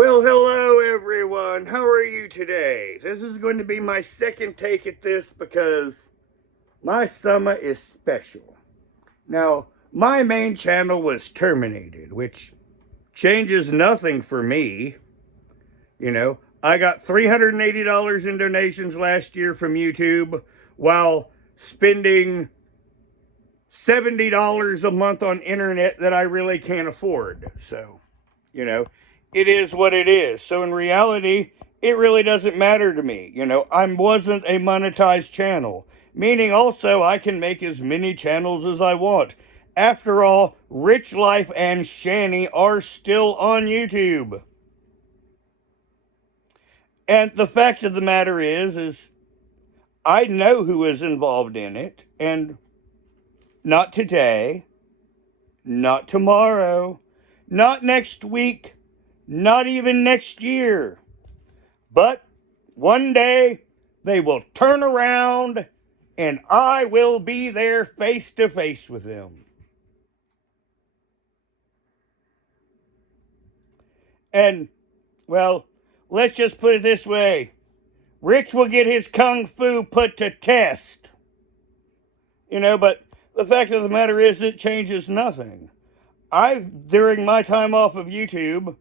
Well, hello everyone. How are you today? This is going to be my second take at this because my summer is special. Now, my main channel was terminated, which changes nothing for me. You know, I got $380 in donations last year from YouTube while spending $70 a month on internet that I really can't afford. So, you know, it is what it is. So in reality, it really doesn't matter to me. You know, I wasn't a monetized channel, meaning also I can make as many channels as I want. After all, Rich Life and Shanny are still on YouTube. And the fact of the matter is I know who is involved in it, and not today, not tomorrow, not next week, not even next year. But one day they will turn around and I will be there face to face with them. And, well, let's just put it this way. Rich will get his kung fu put to test. But the fact of the matter is it changes nothing. During my time off of YouTube,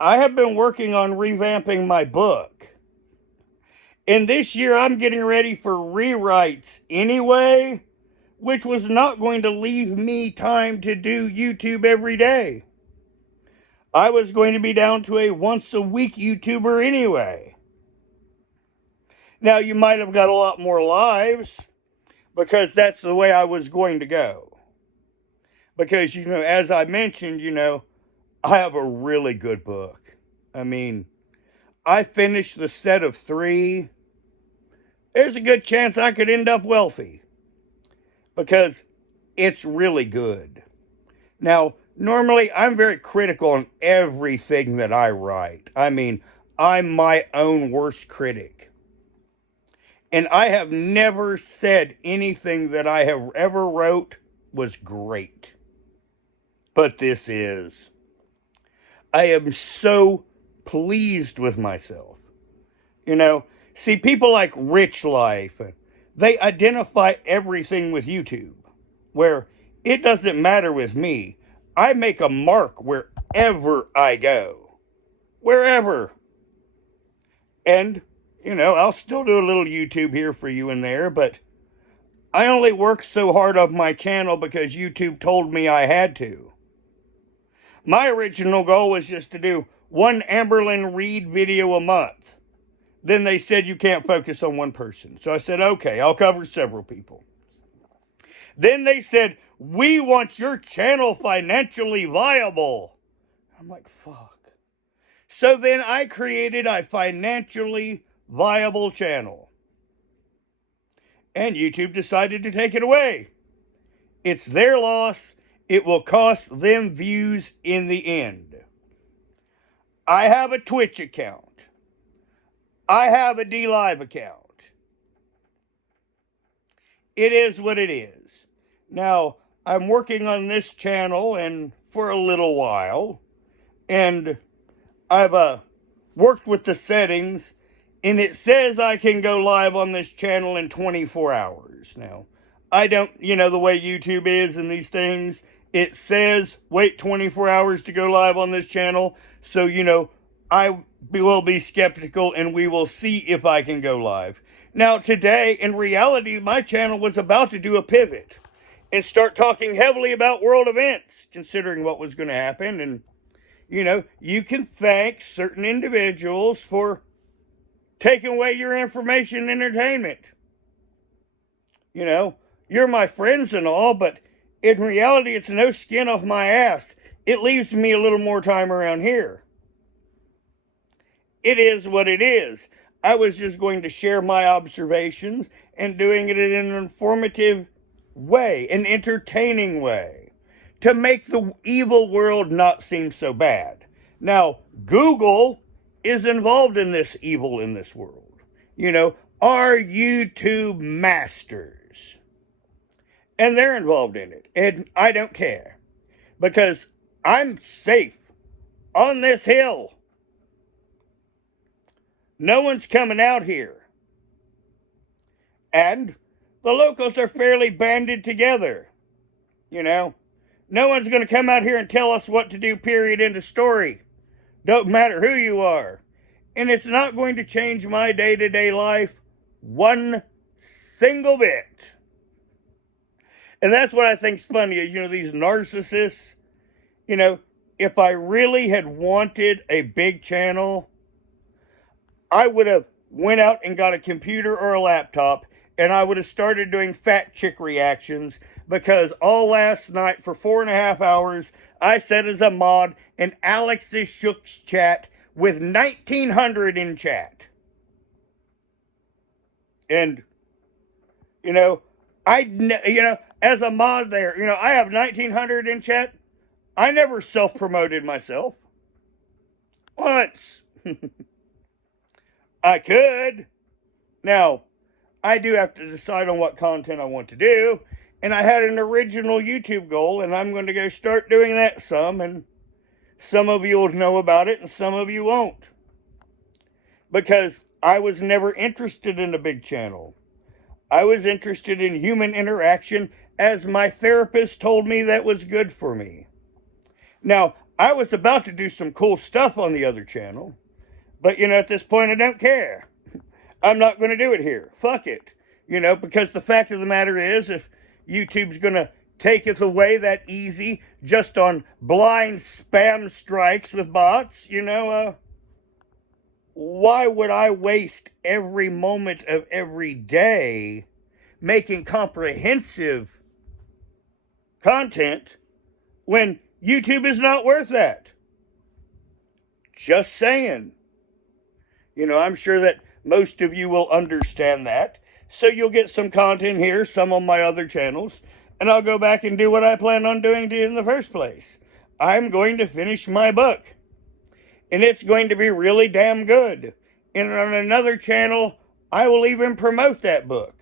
I have been working on revamping my book. And this year I'm getting ready for rewrites anyway, which was not going to leave me time to do YouTube every day. I was going to be down to a once a week YouTuber anyway. Now you might have got a lot more lives because that's the way I was going to go. Because, as I mentioned, I have a really good book. I mean, I finished the set of 3. There's a good chance I could end up wealthy because it's really good. Now, normally I'm very critical on everything that I write. I mean, I'm my own worst critic. And I have never said anything that I have ever wrote was great. But this is. I am so pleased with myself. See, people like Rich Life, they identify everything with YouTube, where it doesn't matter with me. I make a mark wherever I go. Wherever. And, I'll still do a little YouTube here for you and there, but I only work so hard on my channel because YouTube told me I had to. My original goal was just to do one Amberlyn Reed video a month. Then they said you can't focus on one person. So I said, okay, I'll cover several people. Then they said, we want your channel financially viable. I'm like, fuck. So then I created a financially viable channel. And YouTube decided to take it away. It's their loss. It will cost them views in the end. I have a Twitch account. I have a DLive account. It is what it is. Now, I'm working on this channel and for a little while, and I've worked with the settings, and it says I can go live on this channel in 24 hours. Now, I don't, the way YouTube is and these things, it says wait 24 hours to go live on this channel. So, I will be skeptical and we will see if I can go live. Now, today, in reality, my channel was about to do a pivot and start talking heavily about world events, considering what was going to happen. And, you can thank certain individuals for taking away your information and entertainment. You're my friends and all, but in reality, it's no skin off my ass. It leaves me a little more time around here. It is what it is. I was just going to share my observations and doing it in an informative way, an entertaining way, to make the evil world not seem so bad. Now, Google is involved in this evil in this world. Our YouTube masters. And they're involved in it. And I don't care. Because I'm safe on this hill. No one's coming out here. And the locals are fairly banded together. No one's going to come out here and tell us what to do, period, end of story. Don't matter who you are. And it's not going to change my day-to-day life one single bit. And that's what I think's funny is, these narcissists, if I really had wanted a big channel, I would have went out and got a computer or a laptop, and I would have started doing fat chick reactions, because all last night for 4.5 hours, I sat as a mod in Alex's Shook's chat with 1,900 in chat. And, as a mod there, I have 1,900 in chat. I never self-promoted myself. Once. I could. Now, I do have to decide on what content I want to do. And I had an original YouTube goal, and I'm going to go start doing that some. And some of you will know about it, and some of you won't. Because I was never interested in a big channel. I was interested in human interaction, as my therapist told me that was good for me. Now, I was about to do some cool stuff on the other channel. But, at this point, I don't care. I'm not going to do it here. Fuck it. Because the fact of the matter is, if YouTube's going to take us away that easy, just on blind spam strikes with bots, why would I waste every moment of every day making comprehensive content when YouTube is not worth that? Just saying. I'm sure that most of you will understand that. So you'll get some content here, some on my other channels, and I'll go back and do what I planned on doing in the first place. I'm going to finish my book. And it's going to be really damn good. And on another channel, I will even promote that book.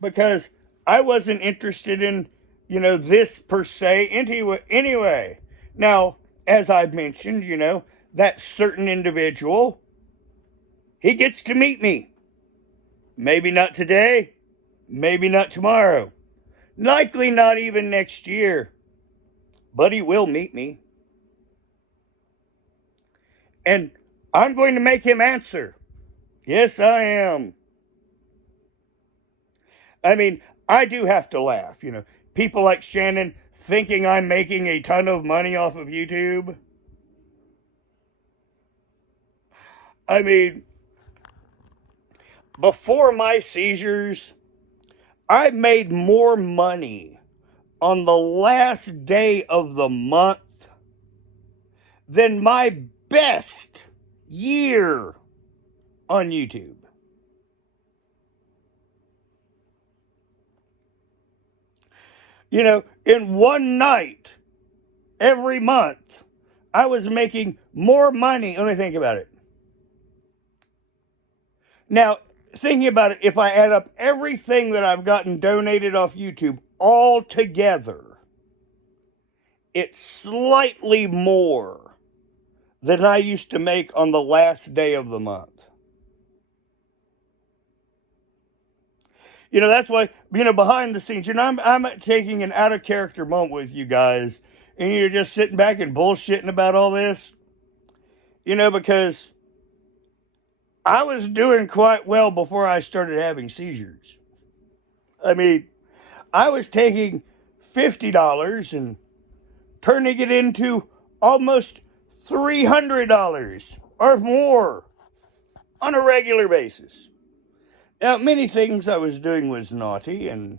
Because I wasn't interested in, this per se anyway. Now, as I've mentioned, that certain individual, he gets to meet me. Maybe not today, maybe not tomorrow, likely not even next year, but he will meet me. And I'm going to make him answer. Yes, I am. I mean, I do have to laugh, People like Shannon thinking I'm making a ton of money off of YouTube. I mean, before my seizures, I made more money on the last day of the month than my best year on YouTube. In one night, every month, I was making more money. Let me think about it. Now, thinking about it, if I add up everything that I've gotten donated off YouTube all together, it's slightly more than I used to make on the last day of the month. That's why, behind the scenes, I'm taking an out of character moment with you guys, and you're just sitting back and bullshitting about all this, because I was doing quite well before I started having seizures. I mean, I was taking $50 and turning it into almost $300 or more on a regular basis. Now, many things I was doing was naughty, and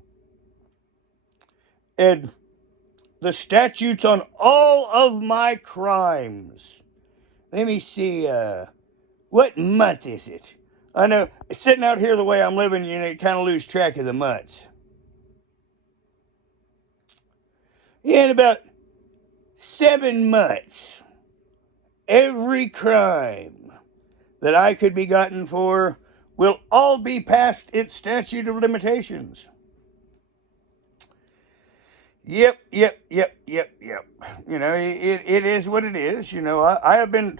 the statutes on all of my crimes. Let me see, what month is it? I know, sitting out here the way I'm living, you kind of lose track of the months. In about 7 months, every crime that I could be gotten for will all be past its statute of limitations. Yep. It is what it is. I have been,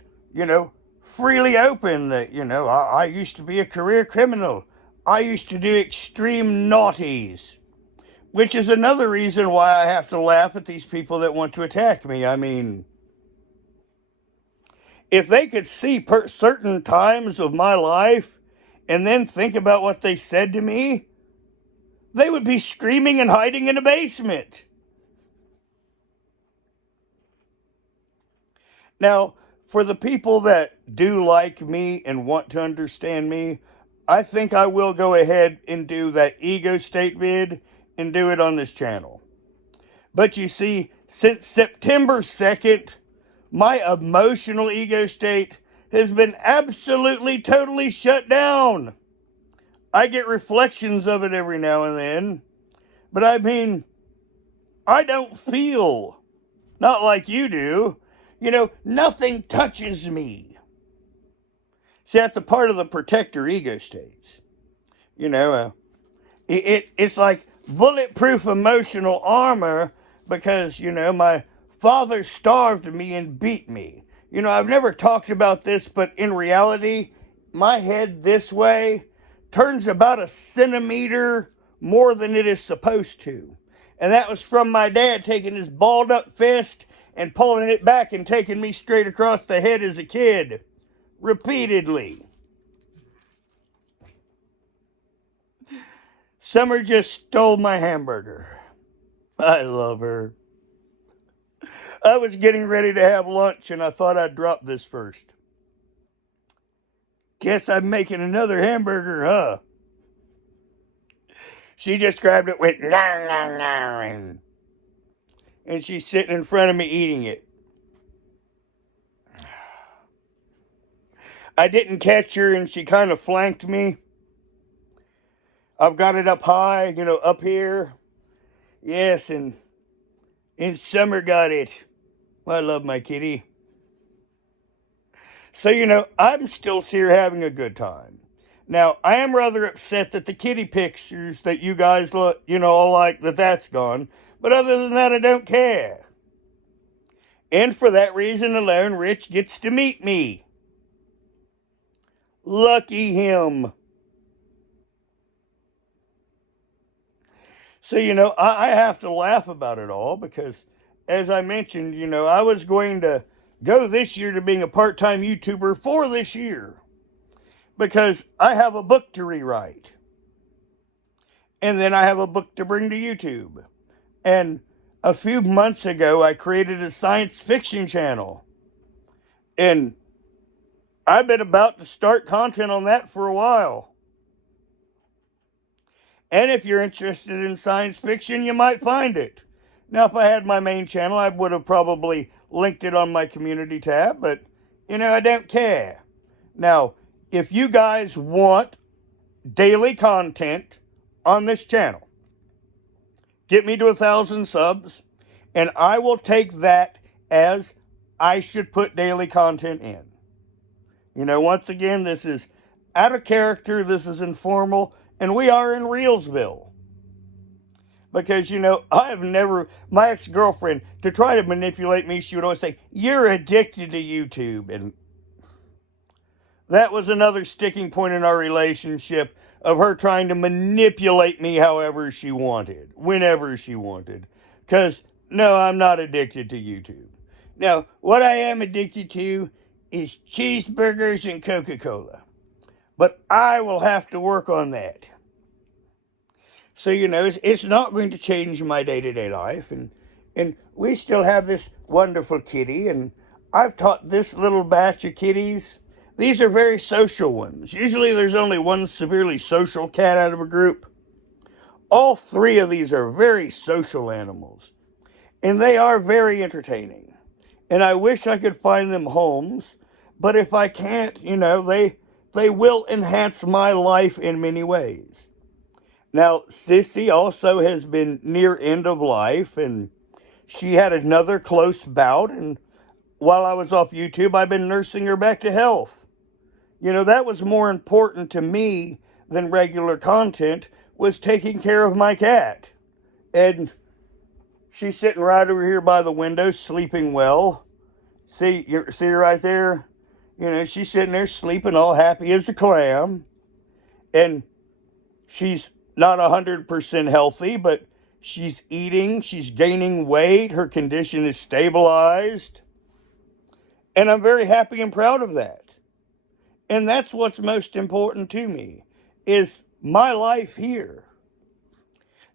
freely open that, I used to be a career criminal. I used to do extreme naughties, which is another reason why I have to laugh at these people that want to attack me. I mean, if they could see certain times of my life and then think about what they said to me, they would be screaming and hiding in a basement. Now, for the people that do like me and want to understand me, I think I will go ahead and do that ego state vid and do it on this channel. But you see, since September 2nd, my emotional ego state has been absolutely, totally shut down. I get reflections of it every now and then, but I mean, I don't feel, not like you do. Nothing touches me. See, that's a part of the protector ego states. It's like bulletproof emotional armor because, my father starved me and beat me. I've never talked about this, but in reality, my head this way turns about a centimeter more than it is supposed to. And that was from my dad taking his balled up fist and pulling it back and taking me straight across the head as a kid. Repeatedly. Summer just stole my hamburger. I love her. I was getting ready to have lunch and I thought I'd drop this first. Guess I'm making another hamburger, huh? She just grabbed it, went, nah, nah, nah, and she's sitting in front of me eating it. I didn't catch her and she kind of flanked me. I've got it up high, up here. Yes, and Summer got it. Well, I love my kitty. So, I'm still here having a good time. Now, I am rather upset that the kitty pictures that you guys, all like, that's gone. But other than that, I don't care. And for that reason alone, Rich gets to meet me. Lucky him. So, I have to laugh about it all because, as I mentioned, I was going to go this year to being a part-time YouTuber for this year because I have a book to rewrite. And then I have a book to bring to YouTube. And a few months ago, I created a science fiction channel. And I've been about to start content on that for a while. And if you're interested in science fiction, you might find it. Now, if I had my main channel, I would have probably linked it on my community tab, but, I don't care. Now, if you guys want daily content on this channel, get me to 1,000 subs, and I will take that as I should put daily content in. Once again, this is out of character, this is informal, and we are in Reelsville. Because, I have never, my ex-girlfriend, to try to manipulate me, she would always say, you're addicted to YouTube. And that was another sticking point in our relationship of her trying to manipulate me however she wanted, whenever she wanted. Because, no, I'm not addicted to YouTube. Now, what I am addicted to is cheeseburgers and Coca-Cola. But I will have to work on that. So, it's not going to change my day-to-day life. And we still have this wonderful kitty. And I've taught this little batch of kitties. These are very social ones. Usually there's only one severely social cat out of a group. All three of these are very social animals. And they are very entertaining. And I wish I could find them homes. But if I can't, they will enhance my life in many ways. Now, Sissy also has been near end of life, and she had another close bout, and while I was off YouTube, I've been nursing her back to health. That was more important to me than regular content, was taking care of my cat. And she's sitting right over here by the window, sleeping well. See her right there? You know, she's sitting there sleeping all happy as a clam. And she's not 100% healthy, but she's eating, she's gaining weight, her condition is stabilized. And I'm very happy and proud of that. And that's what's most important to me, is my life here.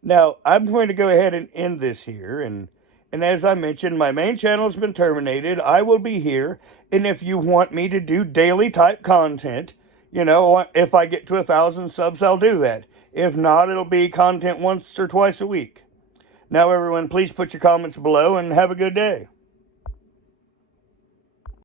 Now, I'm going to go ahead and end this here. And as I mentioned, my main channel has been terminated. I will be here. And if you want me to do daily type content, you know, if I get to 1,000 subs, I'll do that. If not, it'll be content once or twice a week. Now, everyone, please put your comments below and have a good day.